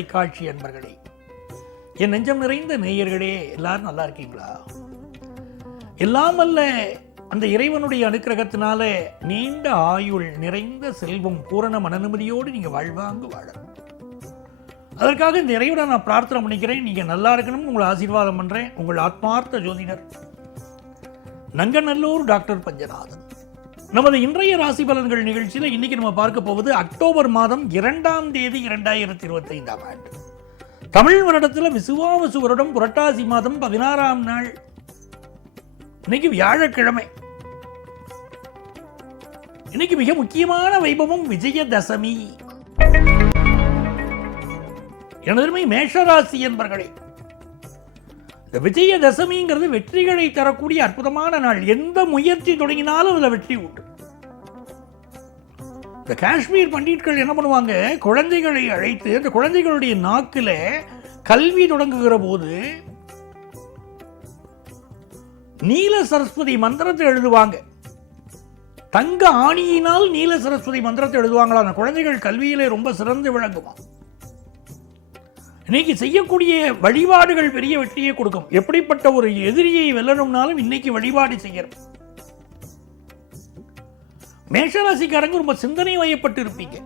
தொலைக்காட்சி அன்பர்களே, என் நெஞ்சம் நிறைந்த நேயர்களே, எல்லாரும் நல்லா இருக்கீங்களா? எல்லாம் அல்ல அந்த இறைவனுடைய அனுக்கிரகத்தினால நீண்ட ஆயுள், நிறைந்த செல்வம், பூரண மனநிம்மதியோடு நீங்க வாழ்வாங்க வாழணும். அதற்காக இந்த இறைவனை நான் பிரார்த்தனை பண்ணிக்கிறேன். நீங்க நல்லா இருக்கணும், உங்களை ஆசீர்வாதம் பண்றேன். உங்கள் ஆத்மார்த்த ஜோதிடர் நங்கநல்லூர் டாக்டர் பஞ்சநாதன். நமது இன்றைய ராசி பலன்கள் நிகழ்ச்சியில் இன்னைக்கு நம்ம பார்க்க போவது அக்டோபர் மாதம் 2ஆம் தேதி 2025ஆம் ஆண்டு. தமிழ் வருடத்தில் விசுவாவசு வருடம் புரட்டாசி மாதம் 16ஆம் நாள். இன்னைக்கு வியாழக்கிழமை. இன்னைக்கு மிக முக்கியமான வைபவம் விஜயதசமி. எனதருமை மேஷராசி என்பர்களே, இந்த விஜயதசமிங்கிறது வெற்றிகளை தரக்கூடிய அற்புதமான நாள். எந்த முயற்சி தொடங்கினாலும் அதில் வெற்றி உண்டு. இந்த காஷ்மீர் பண்டிட்கள் என்ன பண்ணுவாங்க, குழந்தைகளை அழைத்து அந்த குழந்தைகளுடைய நாக்கில் கல்வி தொடங்குகிற போது நீல சரஸ்வதி மந்திரத்தை எழுதுவாங்க. தங்க ஆணியினால் நீல சரஸ்வதி மந்திரத்தை எழுதுவாங்களா. அந்த குழந்தைகள் கல்வியிலே ரொம்ப சிறந்து விளங்குமா. இன்னைக்கு செய்யக்கூடிய வழிபாடுகள் பெரிய வெற்றியை கொடுக்கும். எப்படிப்பட்ட ஒரு எதிரியை வெல்லணும்னாலும் இன்னைக்கு வழிபாடு செய்யணும். மேஷராசிக்காரங்க ரொம்ப சிந்தனை வயப்பட்டு இருப்பீங்க.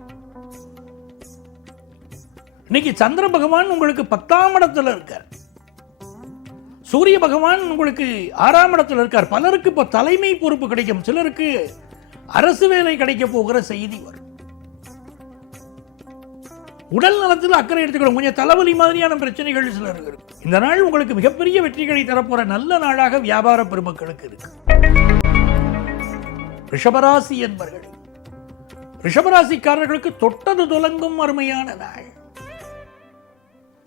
இன்னைக்கு சந்திர பகவான் உங்களுக்கு 10ஆம் இடத்துல இருக்கார். சூரிய பகவான் உங்களுக்கு 6ஆம் இடத்துல இருக்கார். பலருக்கு இப்ப தலைமை பொறுப்பு கிடைக்கும். சிலருக்கு அரசு வேலை கிடைக்க போகிற செய்தி வரும். உடல் நலத்தில் அக்கறை எடுத்துக்கணும். கொஞ்சம் தலைவலி மாதிரியான பிரச்சனைகள் சிலருக்கு இருக்கு. இந்த நாள் உங்களுக்கு மிகப்பெரிய வெற்றிகளை தரப்போற நல்ல நாளாக வியாபார பெருமக்களுக்கு இருக்கு. ரிஷபராசி என்பர்கள், ரிஷபராசிக்காரர்களுக்கு தொட்டது துலங்கும் அருமையான நாள்.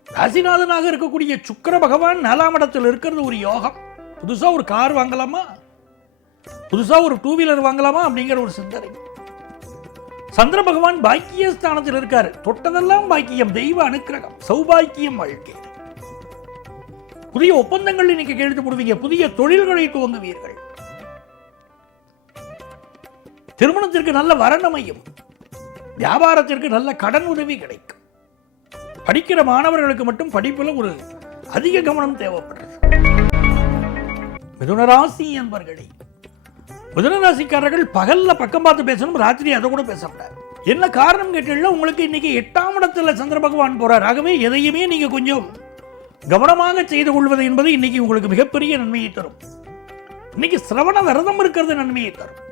ராசிநாதனாக இருக்கக்கூடிய சுக்கிர பகவான் 4ஆம் இடத்தில் இருக்கிறது ஒரு யோகம். புதுசா ஒரு கார் வாங்கலாமா, புதுசா ஒரு 2 வீலர் வாங்கலாமா அப்படிங்கிற ஒரு சிந்தனை. சந்திர பகவான் பாக்கியஸ்தானத்தில் இருக்காரு. தொட்டதெல்லாம் பாக்கியம், தெய்வ அனுக்கிரகம், சௌபாக்கியம் வாழ்க்கை. புதிய ஒப்பந்தங்கள் இன்னைக்கு கேட்டு போடுவீங்க. புதிய தொழில்களை துவங்குவீர்கள். திருமணத்திற்கு நல்ல வரனமையும், வியாபாரத்திற்கு நல்ல கடன் உதவி கிடைக்கும். படிக்கிற மாணவர்களுக்கு மட்டும் படிப்புல ஒரு அதிக கவனம் தேவைப்படுறது. மிதுனராசி என்பர்களே, மிதுனராசிக்காரர்கள் பகல்ல பக்கம் பார்த்து பேசணும், ராத்திரி அதை கூட பேசப்படாது. என்ன காரணம் கேட்டீங்கன்னா, உங்களுக்கு இன்னைக்கு 8ஆம் இடத்துல சந்திர பகவான் போறார். ஆகவே எதையுமே நீங்க கொஞ்சம் கவனமாக செய்து கொள்வது என்பது இன்னைக்கு உங்களுக்கு மிகப்பெரிய நன்மையை தரும். இன்னைக்கு சிரவண விரதம் இருக்கிறது நன்மையை தரும்.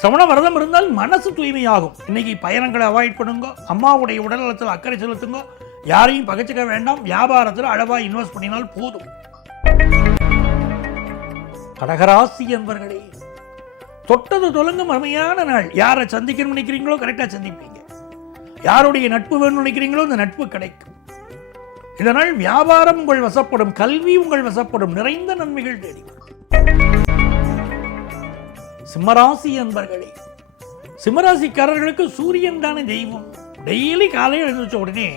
சிரவண விரதம் இருந்தால் மனசு தூய்மையாகும். இன்னைக்கு பயணங்களை அவாய்ட் பண்ணுங்க. அம்மாவுடைய உடல் நலத்தில் அக்கறை செலுத்துங்க. யாரையும் பகைச்சிக்க வேண்டாம். வியாபாரத்தில் அளவா இன்வெஸ்ட் பண்ணினால் போதும். கடகராசி என்பர்களே, தொட்டது துலங்கும் அருமையான நாள். யாரை சந்திக்கணும்னு நினைக்கிறீங்களோ கரெக்டா சந்திப்பீங்க. யாருடைய நட்பு வேணும்னு நினைக்கிறீங்களோ அந்த நட்பு கிடைக்கும். இந்த நாள் வியாபாரம் உங்கள் வசப்படும், கல்வி உங்கள் வசப்படும், நிறைந்த நன்மைகள் தேடி. சிம்மராசி என்பர்களே, சிம்மராசிக்காரர்களுக்கு சூரியன் தானே தெய்வம். டெய்லி காலையில் எழுந்திருச்ச உடனே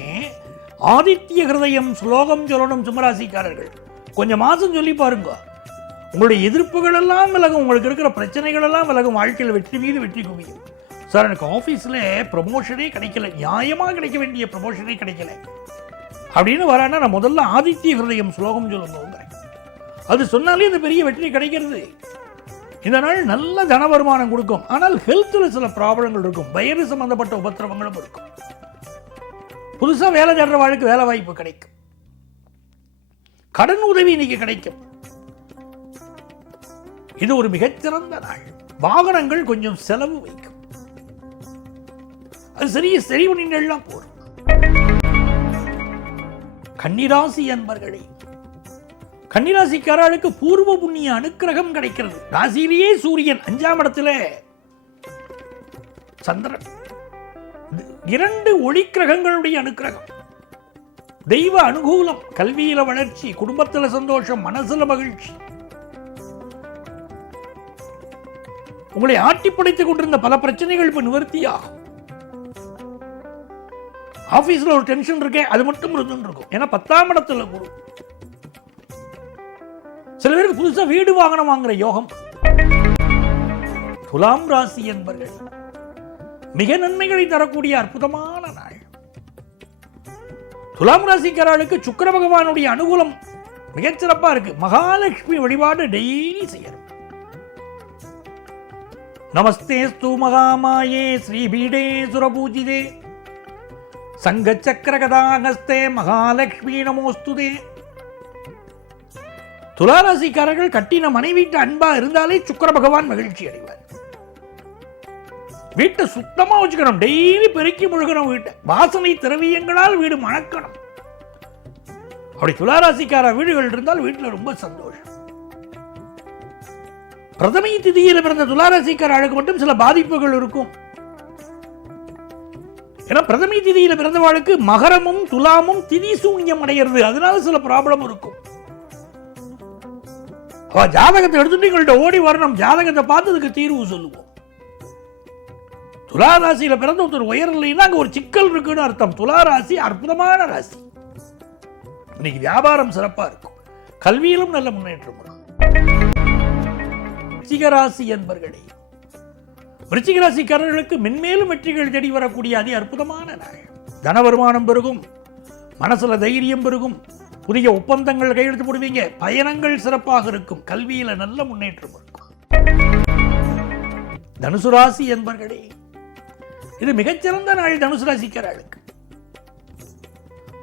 ஆதித்ய ஹிருதயம் ஸ்லோகம் சொல்லணும். சிம்மராசிக்காரர்கள் கொஞ்சம் மாசம் சொல்லி பாருங்க. உங்களுடைய எதிர்ப்புகள் எல்லாம் விலகும். உங்களுக்கு இருக்கிற பிரச்சனைகள் எல்லாம் விலகும். வாழ்க்கையில் வெற்றி மீது வெற்றி குவியும். சார், எனக்கு ஆஃபீஸில் ப்ரமோஷனே கிடைக்கல, நியாயமாக கிடைக்க வேண்டிய ப்ரமோஷனே கிடைக்கல அப்படின்னு வரானா, நான் முதல்ல ஆதித்ய ஹிருதயம் ஸ்லோகம் சொல்லுங்க. அது சொன்னாலே இந்த பெரிய வெற்றி கிடைக்கிறது. இந்த நாள் நல்ல தன வருமானம் கொடுக்கும். ஆனால் ஹெல்த்தில் சில ப்ராப்ளங்கள் இருக்கும். வயிறு சம்பந்தப்பட்ட உபத்திரவங்களும் இருக்கும். புதுசாக வேலை தேடுற வாழ்க்கை வேலை வாய்ப்பு கிடைக்கும். கடன் உதவி இன்னைக்கு கிடைக்கும். இது ஒரு மிகச்சிறந்த நாள். வாகனங்கள் கொஞ்சம் செலவு வைக்கும். அது சரி பண்ணிடலாம் போதும். கன்னிராசி என்பர்களே, கன்னிராசிக்காரர்களுக்கு பூர்வ புண்ணிய அனுக்கிரகம் கிடைக்கிறது. ராசியிலேயே சூரியன், 5ஆம் இடத்துல சந்திரன், 2 ஒளி கிரகங்களுடைய அனுக்கிரகம், தெய்வ அனுகூலம், கல்வியில வளர்ச்சி, குடும்பத்தில் சந்தோஷம், மனசுல மகிழ்ச்சி. உங்களை ஆட்டி படைத்துக் கொண்டிருந்த பல பிரச்சனைகள் இப்ப நிவர்த்தியாகும். ஆபீஸ்ல ஒரு டென்ஷன் இருக்கே, அது மட்டும் இருக்கும். ஏன்னா 10ஆம் இடத்துல குரு. சில பேருக்கு புதுசா வீடு வாங்குற யோகம். துலாம் ராசி என்பர்கள் மிக நன்மைகளை தரக்கூடிய அற்புதமான நாள். துலாம் ராசிக்காரர்களுக்கு சுக்கிர பகவானுடைய அனுகூலம் மிகச்சிறப்பா இருக்கு. மகாலட்சுமி வழிபாடு டெய்லி செய்யணும். நமஸ்தேஸ்து மகாமாயே ஸ்ரீபீடே சுரபூஜிதே சங்க சக்கர கதாகஸ்தே மகாலட்சுமி நமோஸ்துதே. துளாராசிக்காரர்கள் கட்டின மனைவிட்டு அன்பா இருந்தாலே சுக்கிர பகவான் மகிழ்ச்சி அடைவார். வீட்டை சுத்தமா வச்சுக்கணும். டெய்லி பெருக்கி முழுகணும். வீட்டை வாசனை திரவியங்களால் வீடு மணக்கணும். அப்படி துளாராசிக்கார வீடுகள் இருந்தால் வீட்டில் ரொம்ப சந்தோஷம். பிரதமை திதியில் பிறந்த துளாராசிக்காரர்களுக்கு மட்டும் சில பாதிப்புகள் இருக்கும். ஏன்னா பிரதமை திதியில் பிறந்தவாளுக்கு மகரமும் துலாமும் திதி சூன்யம் அடைகிறது. அதனால சில ப்ராப்ளம் இருக்கும். ஜாதகத்தை எடுத்துட்டு எங்கள்கிட்ட ஓடி வரணும். ஜாதகத்தை பார்த்ததுக்கு தீர்வு சொல்லுவோம். துளாராசியில பிறந்த ஒருத்தர் உயரலைன்னா அங்க ஒரு சிக்கல் இருக்குன்னு அர்த்தம். துளாராசி அற்புதமான ராசி. இன்னைக்கு வியாபாரம் சிறப்பா இருக்கும். கல்வியிலும் நல்ல முன்னேற்றம் வரும். விருச்சிகராசி என்பர்களே, விருச்சிகராசிக்காரர்களுக்கு மென்மேலும் வெற்றிகள் தேடி வரக்கூடிய அதி அற்புதமான நாள். தன வருமானம் பெருகும். மனசுல தைரியம் பெருகும். புதிய ஒப்பந்தங்கள் கையெழுத்து போடுவீங்க. பயணங்கள் சிறப்பாக இருக்கும். கல்வியில நல்ல முன்னேற்றம் இருக்கும். தனுசு ராசி என்பர்களே, இது மிகச்சிறந்த நாள் தனுசு ராசிக்காரர்களுக்கு.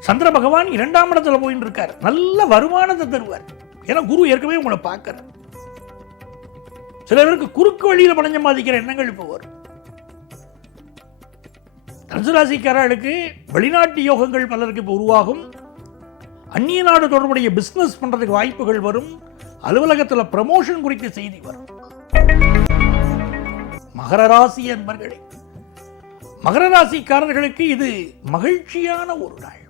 சந்திர பகவான் 2ஆம் இடத்துல போயிட்டு இருக்கார். நல்ல வருமானத்தை தருவார். ஏன்னா குரு ஏற்கனவே உங்களை பார்க்கிறார். சில பேருக்கு குறுக்கு வழியில் பணஞ்சம் பாதிக்கிற எண்ணங்கள் இப்போ வரும். தனுசு ராசிக்காரர்களுக்கு வெளிநாட்டு யோகங்கள் பலருக்கு இப்போ உருவாகும். அந்நிய நாடு தொடர்புடைய பிசினஸ் பண்றதுக்கு வாய்ப்புகள் வரும். அலுவலகத்தில் ப்ரமோஷன் குறித்த செய்தி வரும். மகர ராசி என்பர்களே, மகர ராசிக்காரர்களுக்கு இது மகிழ்ச்சியான ஒரு நாள்.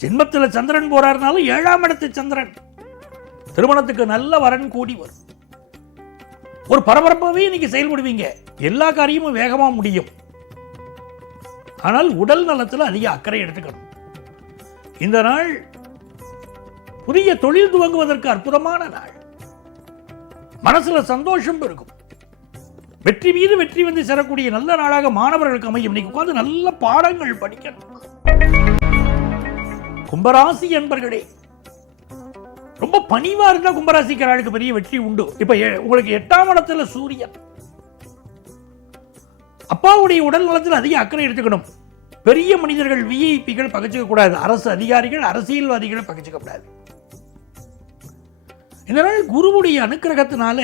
ஜென்மத்தில் சந்திரன் போறாருனாலும் 7ஆம் இடத்து சந்திரன். திருமணத்துக்கு நல்ல வரன் கூடி வரும். ஒரு பரபரப்பாகவே இன்னைக்கு செயல்படுவீங்க. எல்லா காரியமும் வேகமா முடியும். ஆனால் உடல் நலத்தில் அதிக அக்கறை எடுத்துக்கணும். இந்த நாள் புதிய தொழில் துவங்குவதற்கு அற்புதமான நாள். மனசுல சந்தோஷம் இருக்கும். வெற்றி மீது வெற்றி வந்து சேரக்கூடிய நல்ல நாளாக மாணவர்களுக்கு அமையும். இன்னைக்கு உட்கார்ந்து நல்ல பாடங்கள் படிக்கணும். கும்பராசி என்பர்களே, ரொம்ப பணிவா இருந்தா கும்பராசிக்காரர்களுக்கு பெரிய வெற்றி உண்டு. இப்ப உங்களுக்கு 8ஆம் இடத்துல சூரியன். அப்பாவுடைய உடல் நலத்தில் அதிக அக்கறை எடுத்துக்கணும். பெரிய மனிதர்கள் விஐபிகள் பகச்சிக்க கூடாது. அரசு அதிகாரிகள் அரசியல்வாதிகளை பகச்சிக்க கூடாது. இந்த நாள் குருவுடைய அனுக்கிரகத்தினால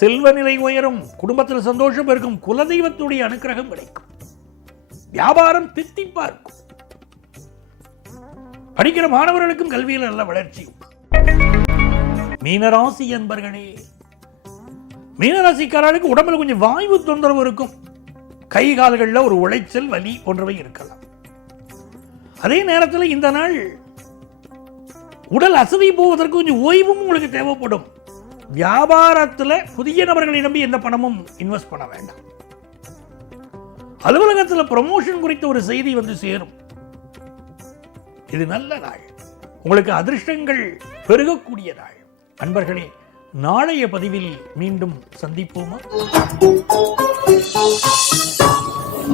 செல்வ நிலை உயரும். குடும்பத்தில் சந்தோஷம் இருக்கும். குலதெய்வத்துடைய அனுக்கிரகம் கிடைக்கும். வியாபாரம் தித்திப்பா இருக்கும். படிக்கிற மாணவர்களுக்கும் கல்வியில் நல்ல வளர்ச்சி. மீனராசி என்பர்களே, மீனராசிக்காரர்களுக்கு உடம்புல கொஞ்சம் வாய்வு தொந்தரவு இருக்கும். கை கால்களில் ஒரு உளைச்சல், வலி போன்றவை இருக்கலாம். அதே நேரத்தில் இந்த நாள் உடல் அசதி போவதற்கு கொஞ்சம் ஓய்வும் உங்களுக்கு தேவைப்படும். வியாபாரத்தில் புதிய நபர்களை நம்பி எந்த பணமும் இன்வெஸ்ட் பண்ண வேண்டாம். அலுவலகத்தில் ப்ரமோஷன் குறித்த ஒரு செய்தி வந்து சேரும். இது நல்ல நாள். உங்களுக்கு அதிர்ஷ்டங்கள் பெருகக்கூடிய நாள். அன்பர்களே, நாளைய பதிவில் மீண்டும் சந்திப்போமா?